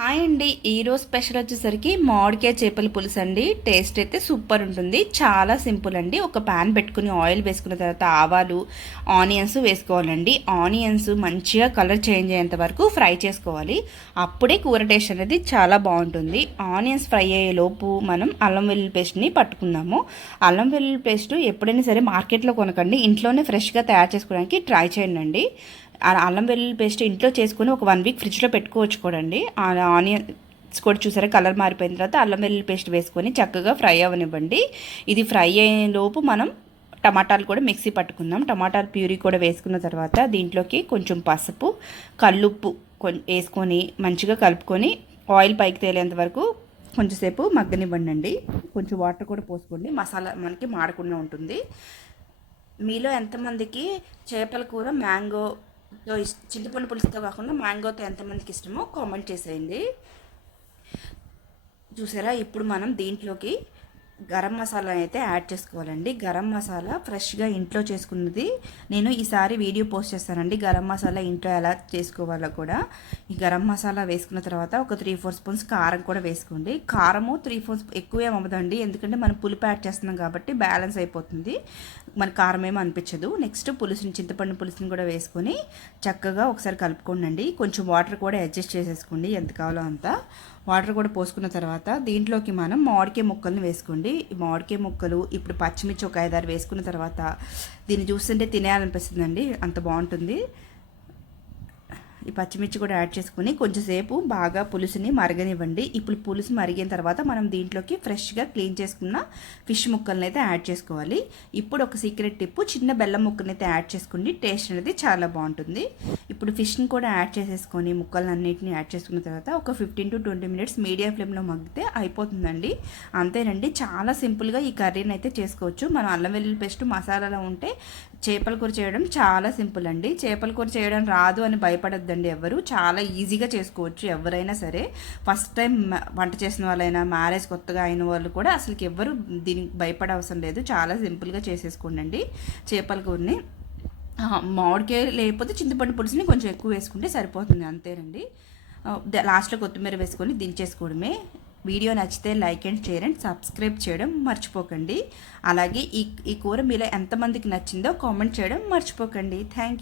Hi అండి. ఈరోజు special వచ్చేసరికి మామిడికాయ చేపల పులుసు అండి. టేస్ట్ అయితే సూపర్ ఉంటుంది. చాలా సింపుల్ అండి. ఒక ప్యాన్ పెట్టుకుని ఆయిల్ వేసుకున్న తర్వాత ఆవాలు, ఆనియన్స్ వేసుకోవాలండి. ఆనియన్స్ మంచిగా కలర్ చేంజ్ అయ్యేంత వరకు ఫ్రై చేసుకోవాలి. అప్పుడే కూర టేస్ట్ అనేది చాలా బాగుంటుంది. ఆనియన్స్ ఫ్రై అయ్యే లోపు మనం అల్లం వెల్లుల్లి పేస్ట్ని పట్టుకుందాము. అల్లం వెల్లుల్లి పేస్ట్ ఎప్పుడైనా సరే మార్కెట్లో కొనకండి, ఇంట్లోనే ఫ్రెష్గా తయారు చేసుకోవడానికి ట్రై చేయండి. అల్లం వెల్లుల్లి పేస్ట్ ఇంట్లో చేసుకుని ఒక 1 వీక్ ఫ్రిడ్జ్లో పెట్టుకోవచ్చు కూడండి. ఆనియన్స్ కూడా చూసారా కలర్ మారిపోయిన తర్వాత అల్లం వెల్లుల్లి పేస్ట్ వేసుకొని చక్కగా ఫ్రై అవ్వనివ్వండి. ఇది ఫ్రై అయ్యే లోపు మనం టమాటాలు కూడా మిక్సీ పట్టుకుందాం. టమాటాలు ప్యూరీ కూడా వేసుకున్న తర్వాత దీంట్లోకి కొంచెం పసుపు, కల్లుప్పు వేసుకొని మంచిగా కలుపుకొని ఆయిల్ పైకి తేలేంత వరకు కొంచెంసేపు మగ్గనివ్వండి. కొంచెం వాటర్ కూడా పోసుకోండి, మసాలా మనకి మాడకుండా ఉంటుంది. మీలో ఎంతమందికి చేపల కూర చింతపండు పులుసుతో కాకుండా మ్యాంగోతో ఎంతమందికి ఇష్టమో కామెంట్ చేసేయండి. చూసారా, ఇప్పుడు మనం దీంట్లోకి గరం మసాలా అయితే యాడ్ చేసుకోవాలండి. గరం మసాలా ఫ్రెష్గా ఇంట్లో చేసుకున్నది నేను ఈసారి వీడియో పోస్ట్ చేస్తానండి. గరం మసాలా ఇంట్లో ఎలా చేసుకోవాలో కూడా. ఈ గరం మసాలా వేసుకున్న తర్వాత ఒక 3-4 స్పూన్స్ కారం కూడా వేసుకోండి. కారము 3-4 ఎక్కువే అవ్వదండి, ఎందుకంటే మనం పులుపు యాడ్ చేస్తున్నాం కాబట్టి బ్యాలెన్స్ అయిపోతుంది, మన కారం ఏమో అనిపించదు. నెక్స్ట్ చింతపండు పులుసుని కూడా వేసుకొని చక్కగా ఒకసారి కలుపుకోండి. కొంచెం వాటర్ కూడా అడ్జస్ట్ చేసేసుకోండి, ఎంత కావాలో అంత వాటర్ కూడా పోసుకున్న తర్వాత దీంట్లోకి మనం మామిడికాయ ముక్కల్ని వేసుకోండి. ఈ మామిడికాయ ముక్కలు ఇప్పుడు పచ్చిమిర్చి ఒక 5-6 వేసుకున్న తర్వాత దీన్ని చూస్తుంటే తినేయాలనిపిస్తుందండి, అంత బాగుంటుంది. ఈ పచ్చిమిర్చి కూడా యాడ్ చేసుకుని కొంచెంసేపు బాగా పులుసుని మరగనివ్వండి. ఇప్పుడు పులుసు మరిగిన తర్వాత మనం దీంట్లోకి ఫ్రెష్గా క్లీన్ చేసుకున్న ఫిష్ ముక్కల్ని అయితే యాడ్ చేసుకోవాలి. ఇప్పుడు ఒక సీక్రెట్ టిప్, చిన్న బెల్లం ముక్కల్ని అయితే యాడ్ చేసుకోండి, టేస్ట్ అనేది చాలా బాగుంటుంది. ఇప్పుడు ఫిష్ని కూడా యాడ్ చేసేసుకొని ముక్కలన్నింటినీ యాడ్ చేసుకున్న తర్వాత ఒక 15 to 20 మినిట్స్ మీడియం ఫ్లేమ్లో మగ్గితే అయిపోతుందండి. అంతేనండి, చాలా సింపుల్గా ఈ కర్రీని అయితే చేసుకోవచ్చు. మనం అల్లం వెల్లుల్లి పేస్ట్ మసాలాలో ఉంటే చేపల కూర చేయడం చాలా సింపుల్ అండి. చేపల కూర చేయడం రాదు అని భయపడద్దండి ఎవరు, చాలా ఈజీగా చేసుకోవచ్చు ఎవరైనా సరే. ఫస్ట్ టైం వంట చేసిన వాళ్ళైనా, మ్యారేజ్ కొత్తగా అయిన వాళ్ళు కూడా అసలుకి ఎవ్వరు దీనికి భయపడే అవసరం లేదు. చాలా సింపుల్గా చేసేసుకోండి చేపల కూరని. మామిడికాయ లేకపోతే చింతపండు పులుసుని కొంచెం ఎక్కువ వేసుకుంటే సరిపోతుంది, అంతేనండి. లాస్ట్లో కొత్తిమీర వేసుకొని దించేసుకోవడమే. వీడియో నచ్చితే like and share and subscribe చేయడం మర్చిపోకండి. అలాగే ఈ కూర మీలో ఎంతమందికి నచ్చిందో కామెంట్ చేయడం మర్చిపోకండి. Thank you.